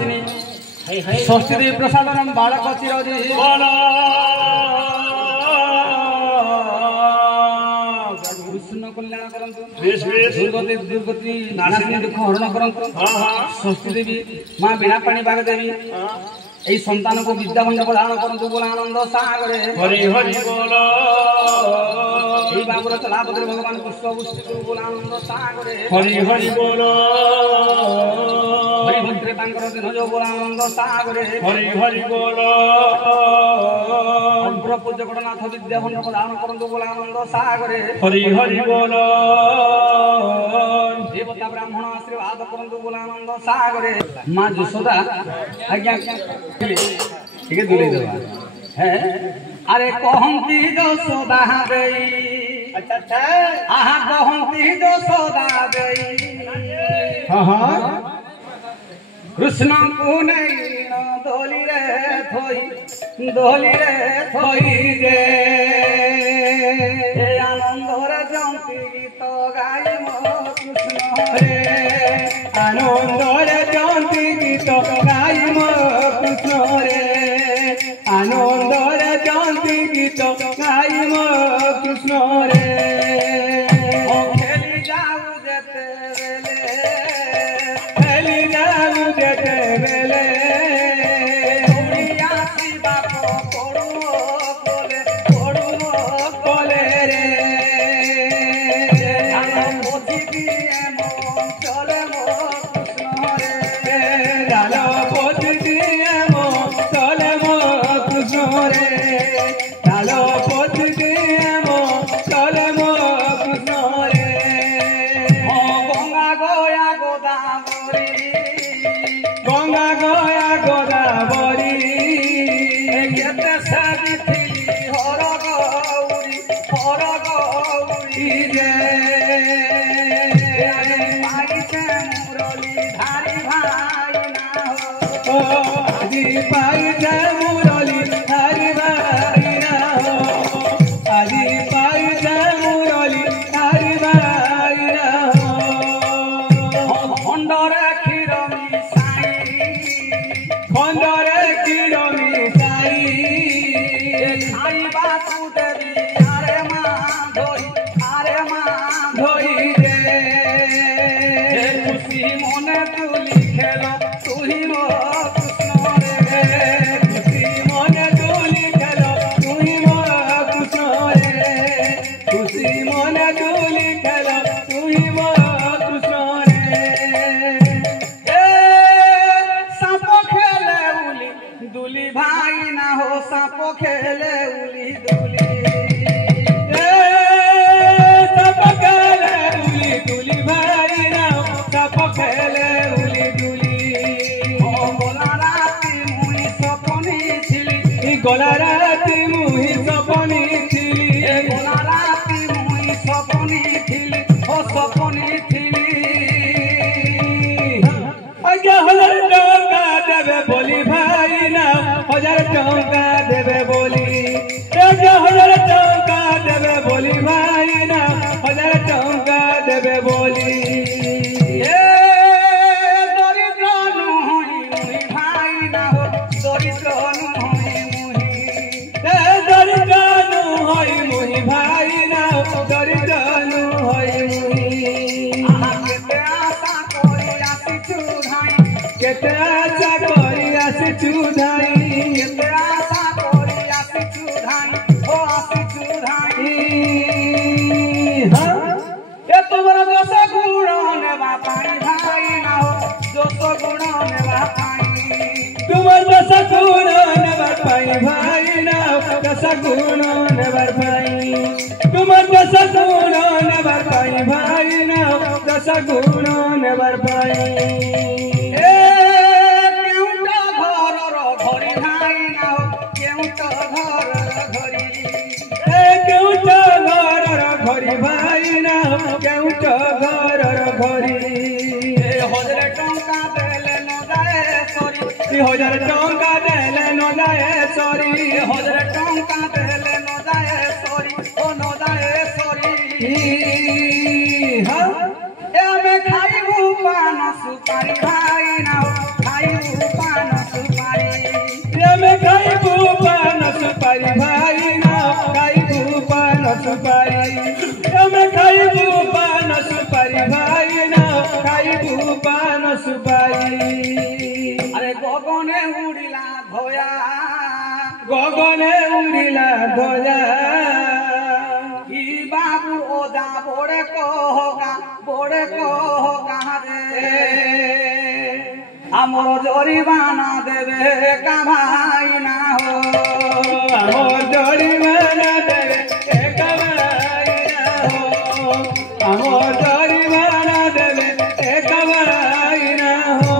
ଆସିନି ଷଷ୍ଠୀ ଦେବୀ ପ୍ରସାଦନ ବାଳକ ଚିରଦି କୃଷ୍ଣ କଲ୍ୟାଣ କରନ୍ତୁ ଦୁର୍ଗତି ନାସିନୀ ଦୁଃଖ ହରଣ କରନ୍ତୁ ଷଷ୍ଠୀ ଦେବୀ ମା ବୀଣା ପାଣି ବାଗ ଦେବୀ এই সন্তানকে বিদ্যাভণ্ড প্রদান করন্তু বলে আনন্দ সাগরে হরি হরি বল এই বাবুর চলাপত্রে ভগবান পুষ্প পুষ্টি করু বলে আনন্দ সাগরে হরি হরি বল হরিভদ্রে তাঙ্কর দিন যো বলে আনন্দ সাগরে হরি হরি বল অগ্র পূজ্য গণনাথ বিদ্যাভণ্ড প্রদান করন্তু বলে আনন্দ সাগরে হরি হরি বল দেবতা ব্রাহ্মণ আশীর্বাদ করন্তু বলে আনন্দ সাগরে মা যশোদা আজ্ঞা ठीक है दुले देवा है अरे कहंती যশোদা দেই अच्छा अच्छा आहा कहंती যশোদা দেই हां हां कृष्ण को नहीं दोली रे थोई रे आनंद रे जंती गीत गाई मो कृष्ण रे आनंद रे जंती गीत गाई मो कृष्ण रे आनंद रे जंती गीत गाई मो कृष्ण रे खेली जाऊ जेते बेले उड़िया सी बाप पड़ू बोले रे पोथी दिए मन चले मो कृष्ण रे डालो पोथी दिए मन चले मो कृष्ण रे डालो पोथी दिए मन चले मो कृष्ण रे गंगा गया गोदावरी केते सारी थी हर गौरी रे पाइছে मुरली धारी भाई ना हो आजी पाइছে मुरली धारी भाई ना हो आजी पाइছে मुरली धारी भाई ना हो खंडरे क्षीर मिसाई खंडरे क्षीर मिसाई खाइबा तू देवी अरे मां धोई रे खुशी मने तू लिखेलो तू ही मो कृष्ण रे खुशी मने तू लिखेलो तू ही मो कृष्ण रे खुशी मने तू लिखेलो तू ही मो कृष्ण रे सांप खेले उली दुली भाई ना हो सांप खेले उली दुली सांप खेले उली दुली भाई ना हो सांप खेले उली दुली गला राती मुई सपनी थिली गला राती मुई सपनी थिली गला राती मुई सपनी थिली ओ सपनी थिली आज्ञा हजार टंका देवे बोली भाई ना हजार टंका देवे बोली आज्ञा हजार टंका देवे बोली भाई ना हजार टंका देवे बोली दरिद्र नुई भाई ना हो दरिद्र नुई दरिद्र नुई मुही भाई ना हो दरिद्र नुई केते आशा करी आसी चुधाई केते आशा करी आसी चुधाई ओ आसी चुधाई हां ए तुम्हारा दोष गुण नेवा पाई भाई ना हो दोष गुण नेवा पाई तुम्हारा दोष गुण नेवा पाई भाई ना हो दोष गुण नेवा पाई तुम्हारा दोष गुण नेवा पाई भाई ना हो दोष गुण नेवा पाई घरी भाई ना केउट घर घरी हजार टंका देले न जाए सरी हजार टंका देले न जाए सरी हजार टंका देले न जाए सरी ओ न जाए सरी हां ए हमें खाइबू पान सुपारी भाई ना खाइबू पान सुपारी भाई ना खाइबू पान सुपारी खाइबू पान सुपारी भाई ना खाइबू पान सुपारी अरे गगने उड़िला धोया ई बाबू ओदा बोड़े कहोगा रे आमर जरिमाना देवे का भाई ना हो आमर जरिमाना देवे का भाई ना हो आमर जरिमाना देवे का भाई ना हो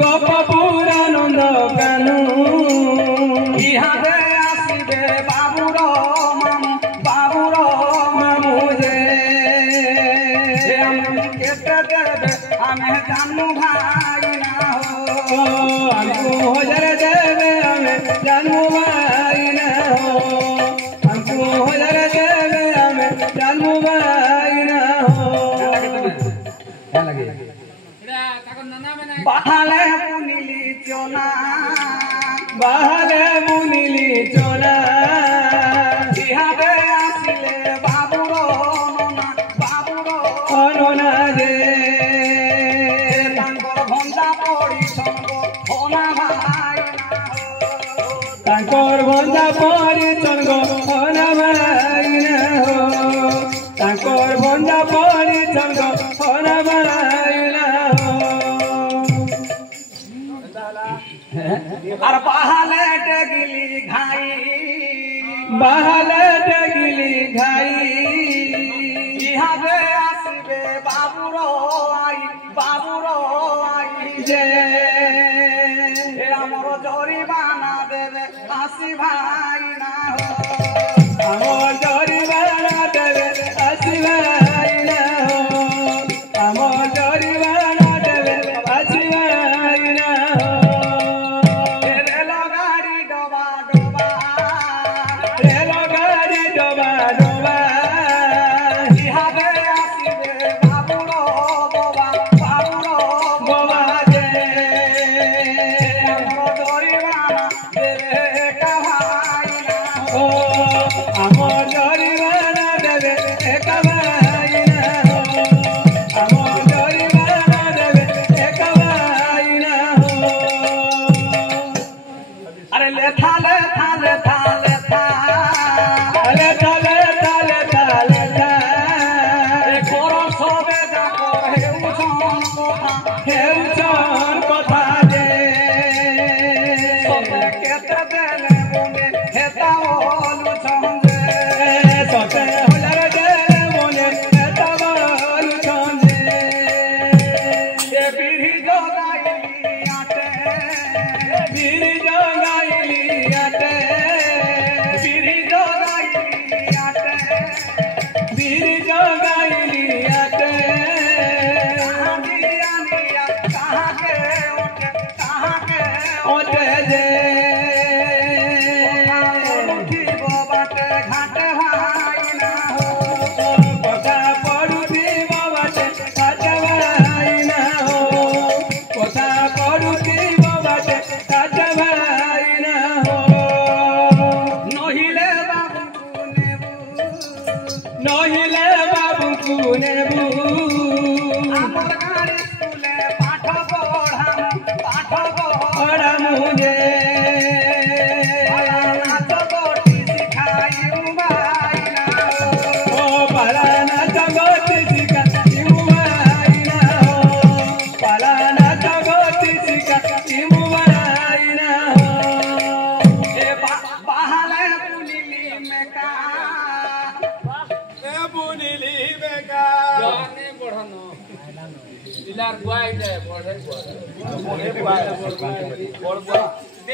गोपपुर नंद कानू इहादे आसिबे बाबूर मामू जे केते देवे आमे जानू भाई ना हो हमको हजार देवे आमे जानू भाई ना हो हमको हजार देवे आमे जानू भाई ना हो क्या लगे बाहले मुनिली चोना इहादे आसिले बाबूर नोना जे तांकर भंजा पड़ी संग होना भाई तांकर भंजा पड़ी संग होना भाई ना हो तांकर भंजा पड़ी संग होना भाई ना हो और बहाले डगिली घाई इहादे आसिबे बाबूर आई जे आमर जरिमाना देवे आसी भाई ना हो आमर जरिमाना देवे आसी भाई ना हो आमर जरिमाना देवे आसी भाई ना हो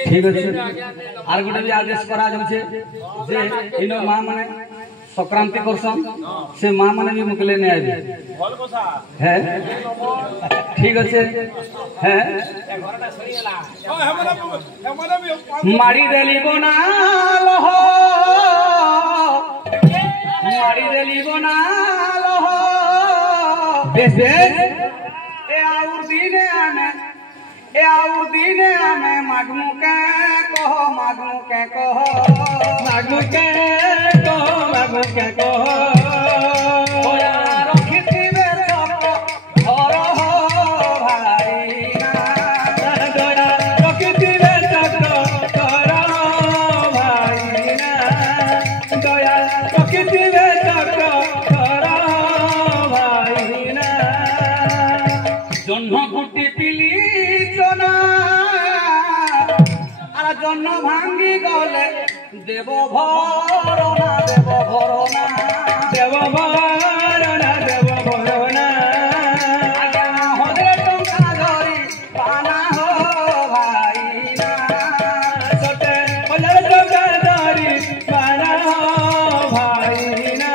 ठीक अच्छे आर गोटे भी आदेश करा जाउछे जे इनो मां माने संक्रांति करसन से मां माने भी मुकले ने आबे है ठीक अच्छे है मारी देली बनाल हो मारी देली बनाल हो बेस बेस ए आउर दीने आमे मागमु के कहो मागमु के कहो मागमु के कहो मागमु के कहो ओया रखिथिबे सब घर हो भाईना दया रखिथिबे सब घर भाईना दया रखिथिबे सब घर भाईना जन्म गुटी पिली जना आर जन्म भांगी गले देव भरना देव भरना देव भरना देव भरना हदे टंका धरी पाना हो भाईना सते हदे टंका धरी पाना हो भाईना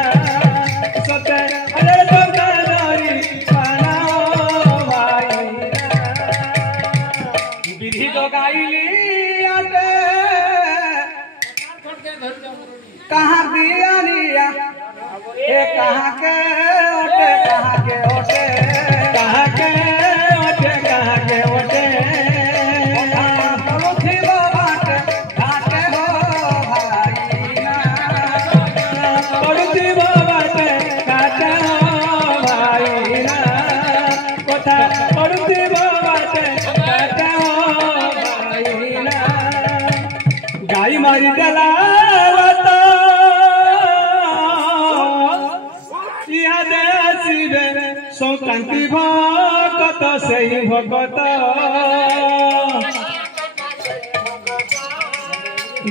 सते हदे टंका धरी पाना हो भाईना विधि तो गाइली आते कहाँ दिया लिया ए कहाँ के ओटे कहाँ के ओटे कहाँ के ओटे कहाँ के ओटे पड़ोसी बाटे घाटे हो भाईना पड़ोसी बाटे घाटे हो भाईना कोठा पड़ोसी बाटे घाटे हो भाईना गाई मारी देला संक्रांति भगत से भगत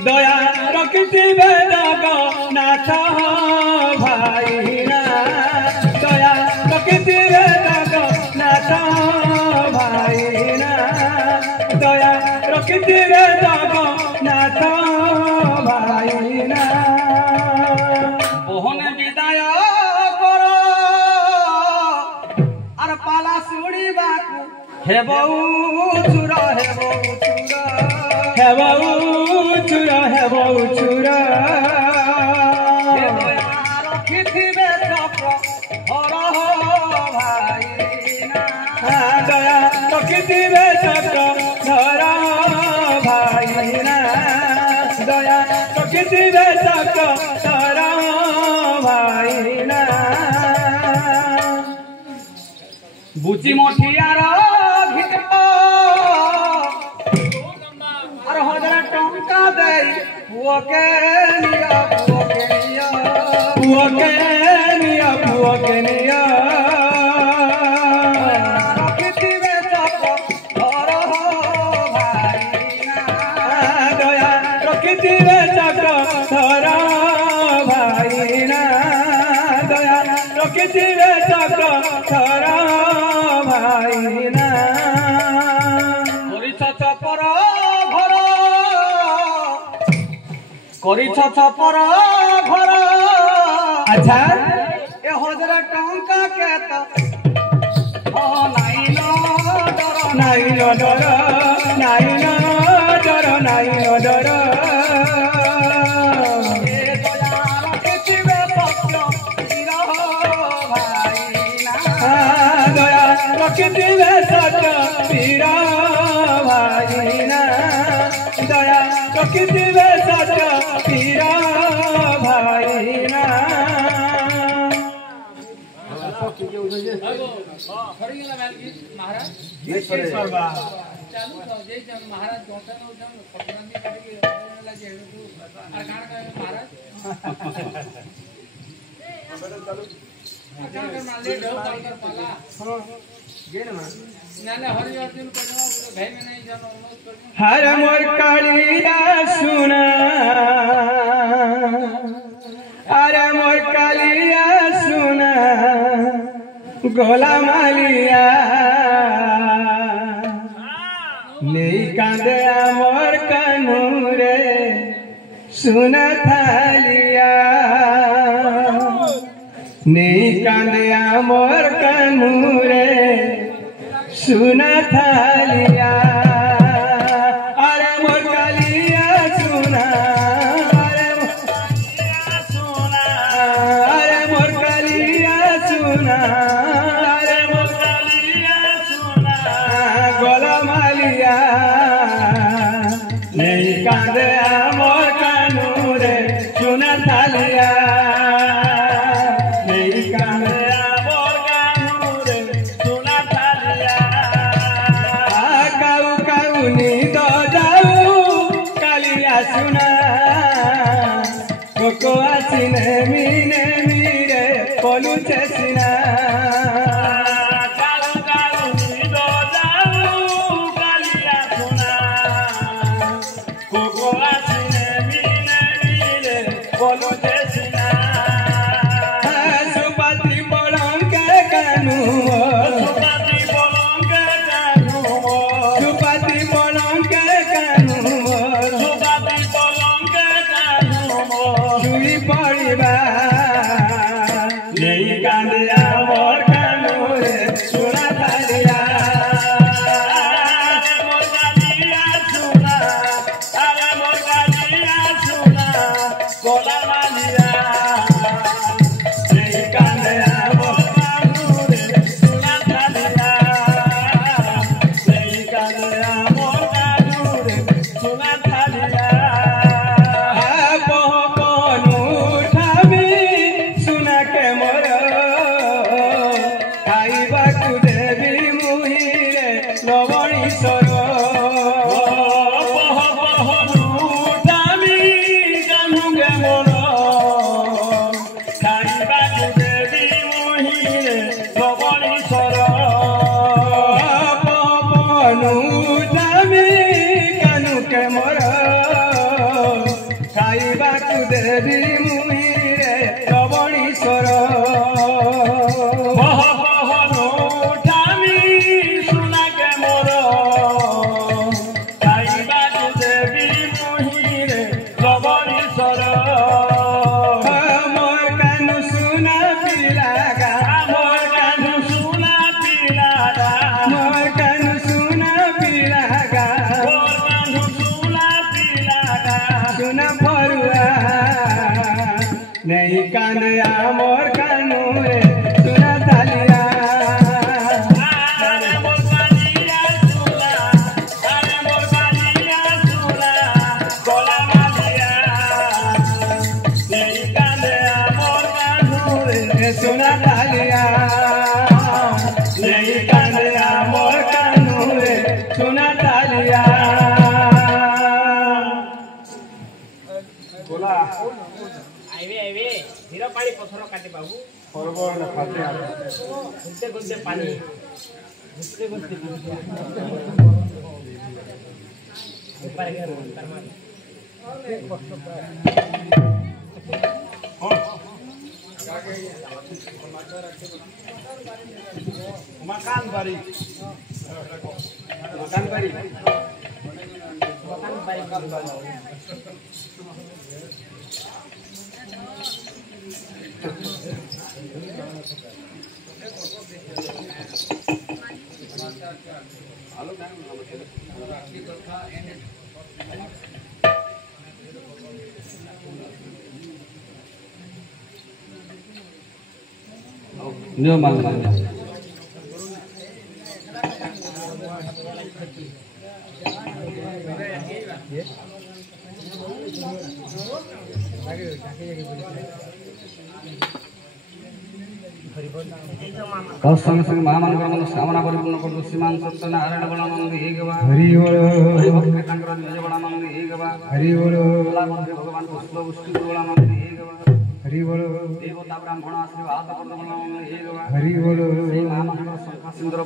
दया रखिथिबे जगन्नाथ भाईना दया रखिथिबे जगन्नाथ भाईना दया रखिथिबे जगन्नाथ भाईना मोहन विदाय पाला सुड़ी बाकू हे बहु चुरा हे बहु चुरा हे बहु चुरा हे बहु चुरा हे दया रखिथिबे चक्र हर हो भाईना दया रखिथिबे चक्र धर भाईना दया रखिथिबे चक्र धर भाईना बुची मोठियार घिट और हजार टंका दे पुओ के निया पुओ के निया पुओ के निया पुओ के निया रखिथिबे सब घर हो भाईना दया रखिथिबे सब घर भाईना दया रखिथिबे सब घर भाईना करिछ छपर घर करिछ छपर घर अच्छा ए हजार टंका के तो नाई न डर नाई न डर नाई न डर नाई न डर ए दया रखिथिबे सत्य चिर भाईना दया रखिथिबे सत्य चिर भाईना दया रखिथिबे सत्य चिर भाईना हर मोर कालिया सुना हर मोर कालिया सुना गोला मालिया नहीं कांदे मोर कनूरे सुन थालिया नहीं कांदे मोर कनूरे सुन थालिया अरे मोर कालिया सुना अरे मोर कालिया सुना अरे नहीं कांदिया मोर कानू रे सुना तालिया बोला आइवे धीरा पानी पत्थर काटे बाबू फरबो न फाटे घुलते घुलते पानी घुलते घुलते ऊपर गया उतर मार मकान बारी Nêu mang कौ संग संग महामान मन कामना परिपूर्ण कर श्रीमान सत्यनारायण बड़ानंद एक बार हरि बोल हरि भक्त तांकर निज बड़ानंद एक बार हरि बोल भगवान पुष्प पुष्टि बड़ानंद एक बार हरि बोल देवता ब्राह्मण आशीर्वाद कर बड़ानंद एक बार हरि बोल महामान शंखा सिंदूर